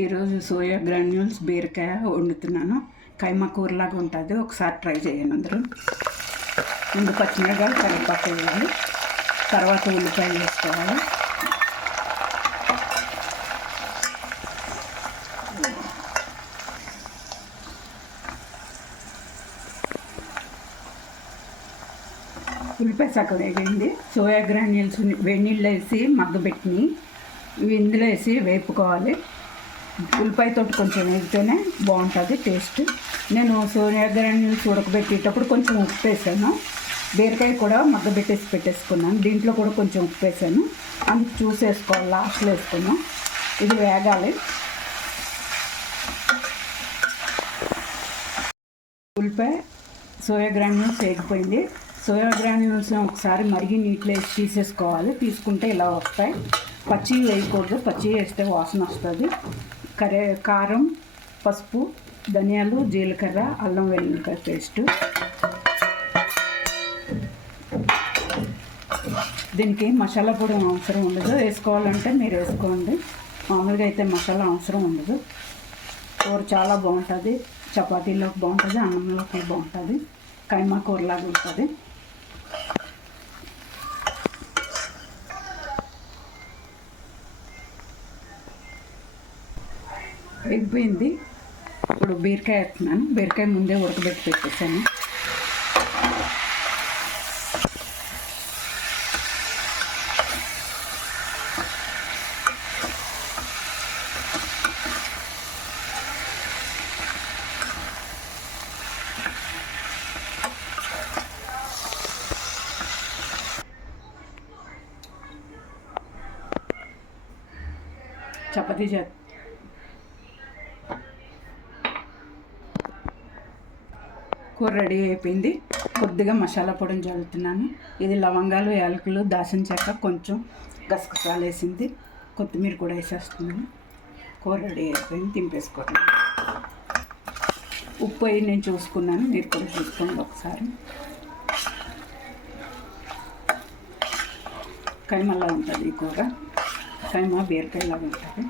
ఈరోజు soya granules బీరకాయ వండుతున్నాను. కైమా కూరలాగా ఉంటుంది, ఒకసారి ట్రై చేయండి అందరూ. ముందు పచ్చిమిరపకాయలు కరివేపాకు వేయాలి, తర్వాత ఉల్లిపాయలు వేసుకోవాలి. ఉల్లిపాయ సగం వేగింది. సోయా గ్రాన్యూల్స్ వేడి నీళ్ళు వేసి మగ్గబెట్టి ఇవి ఇందులో వేసి వేపుకోవాలి. ఉల్లిపాయతో కొంచెం వేస్తేనే బాగుంటుంది టేస్ట్. నేను సోయా గ్రాన్యూల్స్ ఉడకబెట్టేటప్పుడు కొంచెం ఉప్పు వేసాను. బీరకాయ కూడా మగ్గబెట్టేసి పెట్టేసుకున్నాను, దీంట్లో కూడా కొంచెం ఉప్పు వేసాను. అందుకు చూసేసుకోవాలి, లాస్ట్లో వేసుకున్నాం. ఇది వేగాలి. ఉల్లిపాయ సోయా గ్రాన్యూల్స్ వేగిపోయింది. సోయా గ్రాన్యూల్స్ని ఒకసారి మరిగి నీటిలో వేసి తీసేసుకోవాలి. తీసుకుంటే ఇలా వస్తాయి. పచ్చి వేయకూడదు, పచ్చి వేస్తే వాసన వస్తుంది. కారం, పసుపు, ధనియాలు, జీలకర్ర, అల్లం వెల్లుల్లిపాయ పేస్ట్. దీనికి మసాలా పొడి అవసరం ఉండదు, వేసుకోవాలంటే మీరు వేసుకోండి. మామూలుగా అయితే మసాలా అవసరం ఉండదు. కూర చాలా బాగుంటుంది, చపాతీలోకి బాగుంటుంది, అన్నంలోకి బాగుంటుంది. కైమా కూరలాగా ఉంటుంది. ఎగిపోయింది. ఇప్పుడు బీరకాయ వేస్తున్నాను. బీరకాయ ముందే ఉడకబెట్టి పెట్టేసాను. చపాతీ కూర రెడీ అయిపోయింది. కొద్దిగా మసాలా పొడిని చల్లుతున్నాను. ఇది లవంగాలు, యాలకులు, దాల్చిన చెక్క, కొంచెం గసగసాలు వేసింది, కొత్తిమీర కూడా వేసేస్తున్నాను. కూర రెడీ అయిపోయింది, దింపేసుకోండి. ఉప్పు అయ్యి నేను చూసుకున్నాను, మీరు కూడా చూసుకోండి ఒకసారి. కైమలా ఉంటుంది ఈ కూర, కైమా బీరకాయలాగా ఉంటుంది.